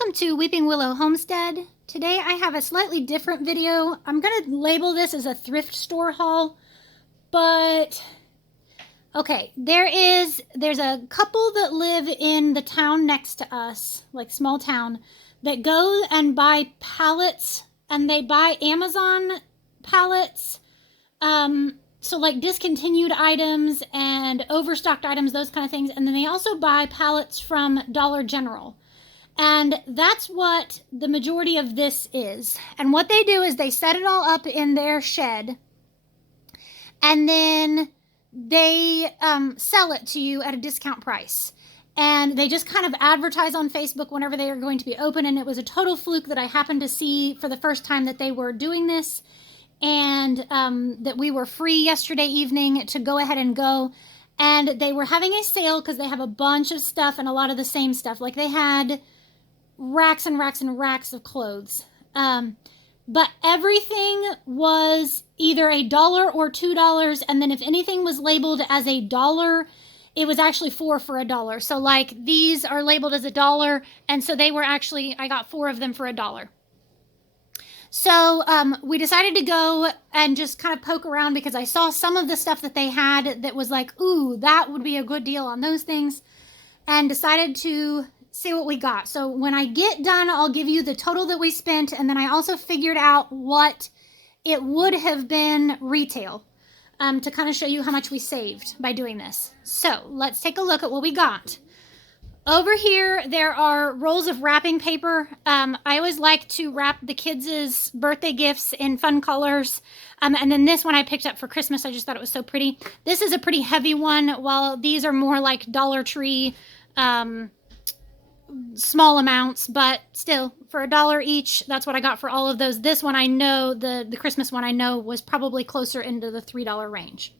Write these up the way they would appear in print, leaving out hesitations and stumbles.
Welcome to Weeping Willow Homestead. Today I have a slightly different video. I'm going to label this as a thrift store haul, but okay, there's a couple that live in the town next to us, like small town, that go and buy pallets, and they buy Amazon pallets, so like discontinued items and overstocked items, those kind of things, and then they also buy pallets from Dollar General. And that's what the majority of this is. And what they do is they set it all up in their shed, and then they sell it to you at a discount price. And they just kind of advertise on Facebook whenever they are going to be open. And it was a total fluke that I happened to see for the first time that they were doing this, and that we were free yesterday evening to go ahead and go. And they were having a sale because they have a bunch of stuff and a lot of the same stuff. Like they had racks and racks and racks of clothes. But everything was either $1 or $2. And then if anything was labeled as $1, it was actually 4 for $1. So like these are labeled as $1. And so they were actually, I got 4 of them for $1. So we decided to go and just kind of poke around because I saw some of the stuff that they had that was like, ooh, that would be a good deal on those things, and decided to see what we got. So when I get done, I'll give you the total that we spent, and then I also figured out what it would have been retail, to kind of show you how much we saved by doing this. So let's take a look at what we got. Over here, there are rolls of wrapping paper. I always like to wrap the kids' birthday gifts in fun colors. And then this one I picked up for Christmas. I just thought it was so pretty. This is a pretty heavy one, while these are more like Dollar Tree, small amounts, but still, for $1 each, that's what I got for all of those. This one I know, the Christmas one I know, was probably closer into the $3 range.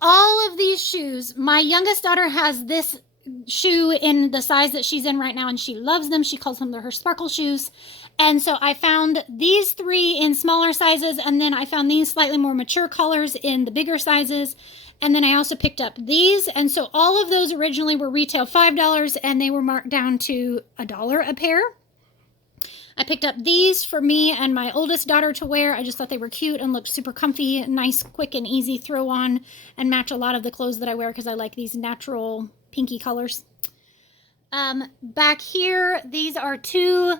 All of these shoes, my youngest daughter has this shoe in the size that she's in right now, and she loves them. She calls them her sparkle shoes. And so I found these 3 in smaller sizes, and then I found these slightly more mature colors in the bigger sizes. And then I also picked up these. And so all of those originally were retail $5, and they were marked down to $1 a pair. I picked up these for me and my oldest daughter to wear. I just thought they were cute and looked super comfy, nice, quick, and easy throw on, and match a lot of the clothes that I wear because I like these natural pinky colors. Back here, these are two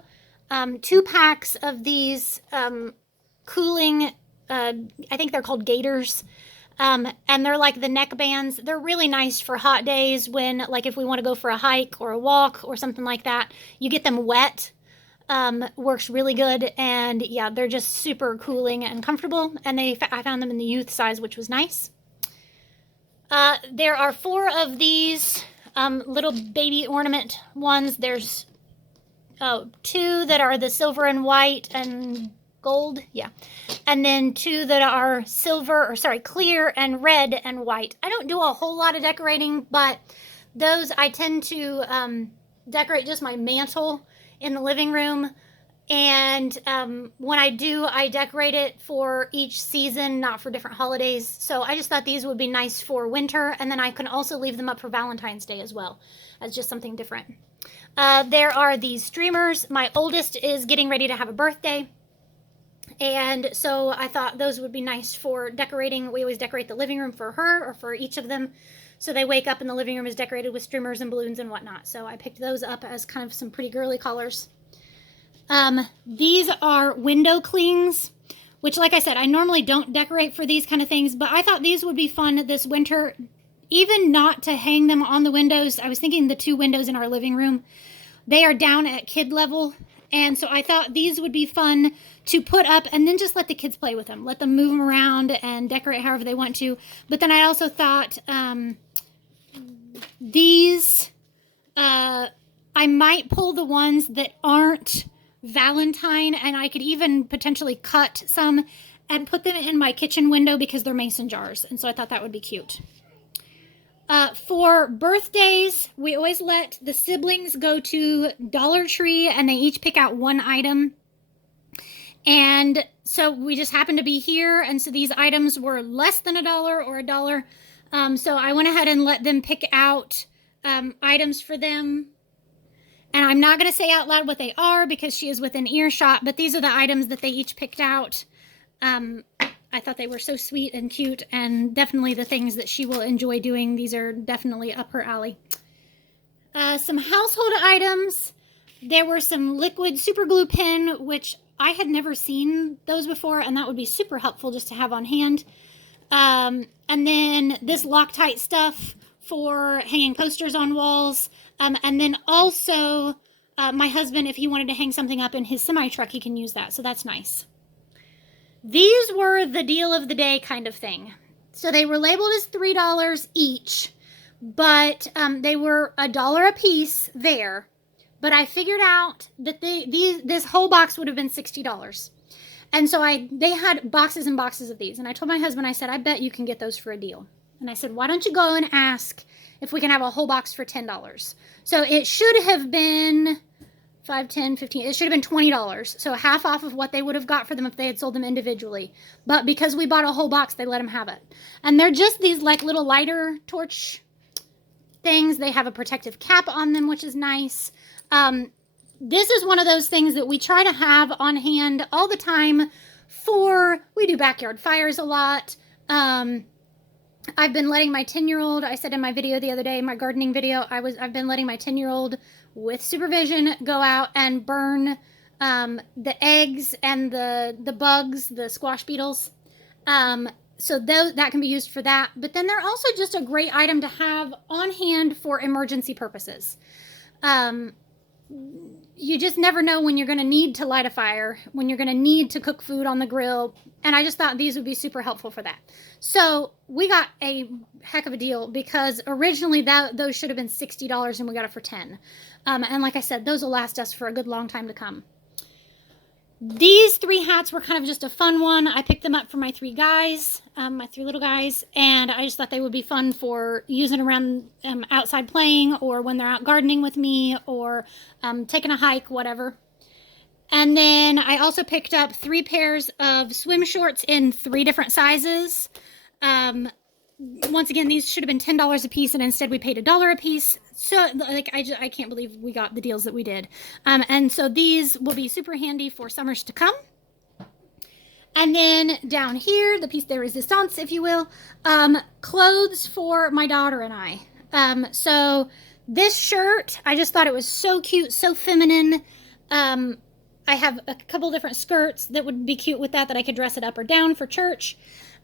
packs of these cooling, I think they're called gaiters. And they're like the neck bands. They're really nice for hot days when, like, if we want to go for a hike or a walk or something like that, you get them wet. Works really good. And yeah, they're just super cooling and comfortable. And I found them in the youth size, which was nice. There are 4 of these little baby ornament ones. There's 2 that are the silver and white and gold, yeah, and then 2 that are clear and red and white. I don't do a whole lot of decorating, but those I tend to decorate just my mantle in the living room. And when I do, I decorate it for each season, not for different holidays. So I just thought these would be nice for winter, and then I can also leave them up for Valentine's Day as well, as just something different. There are these streamers. My oldest is getting ready to have a birthday, and so I thought those would be nice for decorating. We always decorate the living room for her, or for each of them, so they wake up and the living room is decorated with streamers and balloons and whatnot. So I picked those up as kind of some pretty girly colors. These are window clings, which, like I said, I normally don't decorate for these kind of things, but I thought these would be fun this winter, even not to hang them on the windows. I was thinking the 2 windows in our living room, they are down at kid level, and so I thought these would be fun to put up and then just let the kids play with them. Let them move them around and decorate however they want to. But then I also thought these, I might pull the ones that aren't Valentine, and I could even potentially cut some and put them in my kitchen window because they're mason jars. And so I thought that would be cute. For birthdays, we always let the siblings go to Dollar Tree, and they each pick out 1 item. And so we just happened to be here, and so these items were less than $1 or $1. So I went ahead and let them pick out items for them. And I'm not going to say out loud what they are because she is within earshot, but these are the items that they each picked out. I thought they were so sweet and cute, and definitely the things that she will enjoy doing. These are definitely up her alley. Some household items. There were some liquid super glue pen, which I had never seen those before, and that would be super helpful just to have on hand. And then this Loctite stuff for hanging posters on walls. And then also my husband, if he wanted to hang something up in his semi-truck, he can use that. So that's nice. These were the deal of the day kind of thing. So they were labeled as $3 each, but they were $1 a piece there. But I figured out that this whole box would have been $60. And so they had boxes and boxes of these. And I told my husband, I said, I bet you can get those for a deal. And I said, why don't you go and ask if we can have a whole box for $10? So it should have been 5, 10, 15. It should have been $20. So half off of what they would have got for them if they had sold them individually. But because we bought a whole box, they let them have it. And they're just these like little lighter torch things. They have a protective cap on them, which is nice. This is one of those things that we try to have on hand all the time we do backyard fires a lot. I've been letting my 10-year-old, I said in my video the other day, my gardening video, I've been letting my 10-year-old with supervision go out and burn the eggs and the bugs, the squash beetles. So that can be used for that. But then they're also just a great item to have on hand for emergency purposes. You just never know when you're going to need to light a fire, when you're going to need to cook food on the grill. And I just thought these would be super helpful for that. So we got a heck of a deal because originally those should have been $60 and we got it for $10. And like I said, those will last us for a good long time to come. These 3 hats were kind of just a fun one. I picked them up for my 3 guys, my 3 little guys, and I just thought they would be fun for using around outside playing or when they're out gardening with me or taking a hike, whatever. And then I also picked up 3 pairs of swim shorts in 3 different sizes. Once again, these should have been $10 a piece, and instead we paid $1 a piece. So, like, I can't believe we got the deals that we did. And so these will be super handy for summers to come. And then down here, the piece de resistance, if you will, clothes for my daughter and I. So this shirt, I just thought it was so cute, so feminine. I have a couple different skirts that would be cute with that I could dress it up or down for church.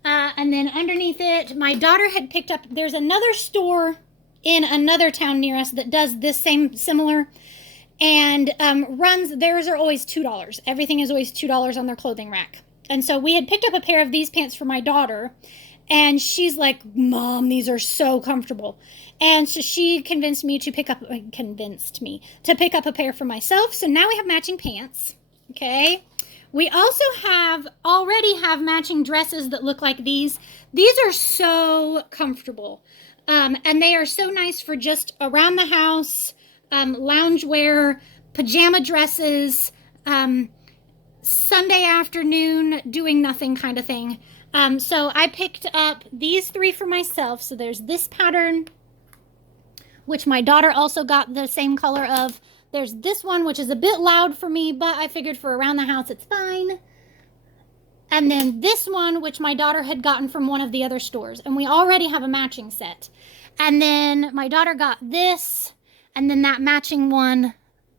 And then underneath it, my daughter had picked up, there's another store in another town near us that does this similar, and theirs are always $2. Everything is always $2 on their clothing rack. And so we had picked up a pair of these pants for my daughter, and she's like, Mom, these are so comfortable. And so she convinced me to pick up a pair for myself. So now we have matching pants. Okay. We also already have matching dresses that look like these. These are so comfortable. And they are so nice for just around the house, loungewear, pajama dresses, Sunday afternoon, doing nothing kind of thing. So I picked up these 3 for myself. So there's this pattern, which my daughter also got the same color of. There's this one, which is a bit loud for me, but I figured for around the house, it's fine. And then this one, which my daughter had gotten from one of the other stores. And we already have a matching set. And then my daughter got this, and then that matching one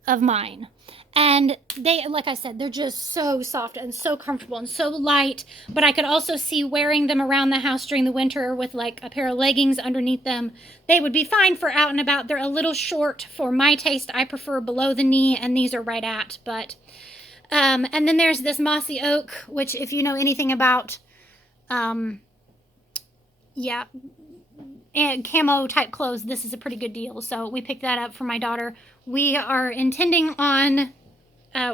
of mine. And they, like I said, they're just so soft and so comfortable and so light. But I could also see wearing them around the house during the winter with like a pair of leggings underneath them. They would be fine for out and about. They're a little short for my taste. I prefer below the knee, and these are right at. But and then there's this mossy oak, which if you know anything about, and camo type clothes, this is a pretty good deal. So we picked that up for my daughter. We are intending on,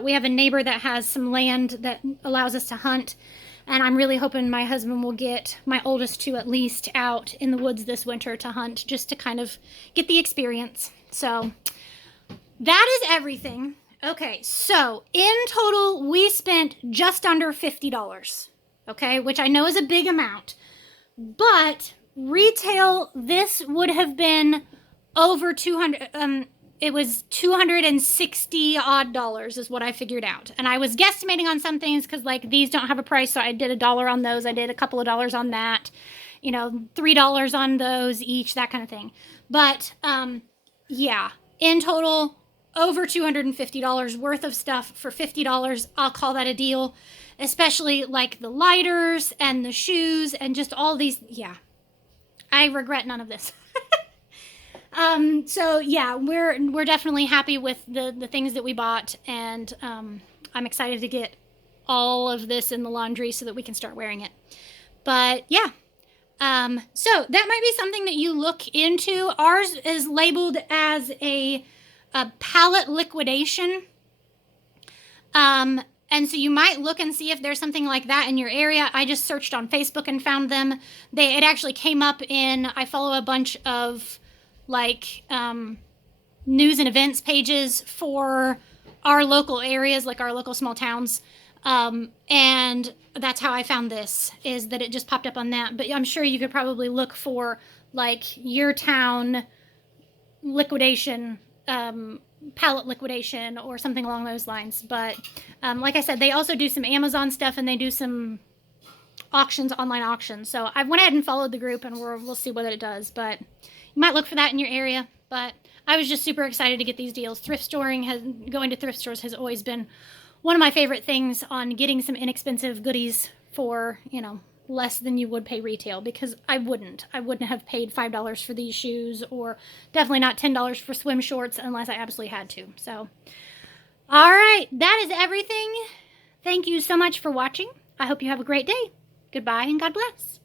we have a neighbor that has some land that allows us to hunt. And I'm really hoping my husband will get my oldest 2 at least out in the woods this winter to hunt, just to kind of get the experience. So that is everything. Okay, so in total, we spent just under $50, okay, which I know is a big amount. But retail, this would have been over $200. it was $260 odd is what I figured out. And I was guesstimating on some things because like these don't have a price, so I did $1 on those. I did a couple of dollars on that, you know, $3 on those each, that kind of thing. But yeah, in total, over $250 worth of stuff for $50. I'll call that a deal, especially like the lighters and the shoes and just all these. Yeah, I regret none of this. So yeah, we're definitely happy with the things that we bought, and I'm excited to get all of this in the laundry so that we can start wearing it. But yeah, so that might be something that you look into. Ours is labeled as a pallet liquidation. And so you might look and see if there's something like that in your area. I just searched on Facebook and found them. It actually came up in, I follow a bunch of like news and events pages for our local areas, like our local small towns. And that's how I found this, is that it just popped up on that. But I'm sure you could probably look for like your town liquidation, pallet liquidation or something along those lines. But like I said, they also do some Amazon stuff, and they do some auctions, online auctions. So I went ahead and followed the group, and we'll see what it does. But you might look for that in your area. But I was just super excited to get these deals. Going to thrift stores has always been one of my favorite things on getting some inexpensive goodies for, you know, less than you would pay retail, because I wouldn't have paid $5 for these shoes, or definitely not $10 for swim shorts unless I absolutely had to. So, all right, that is everything. Thank you so much for watching. I hope you have a great day. Goodbye and God bless.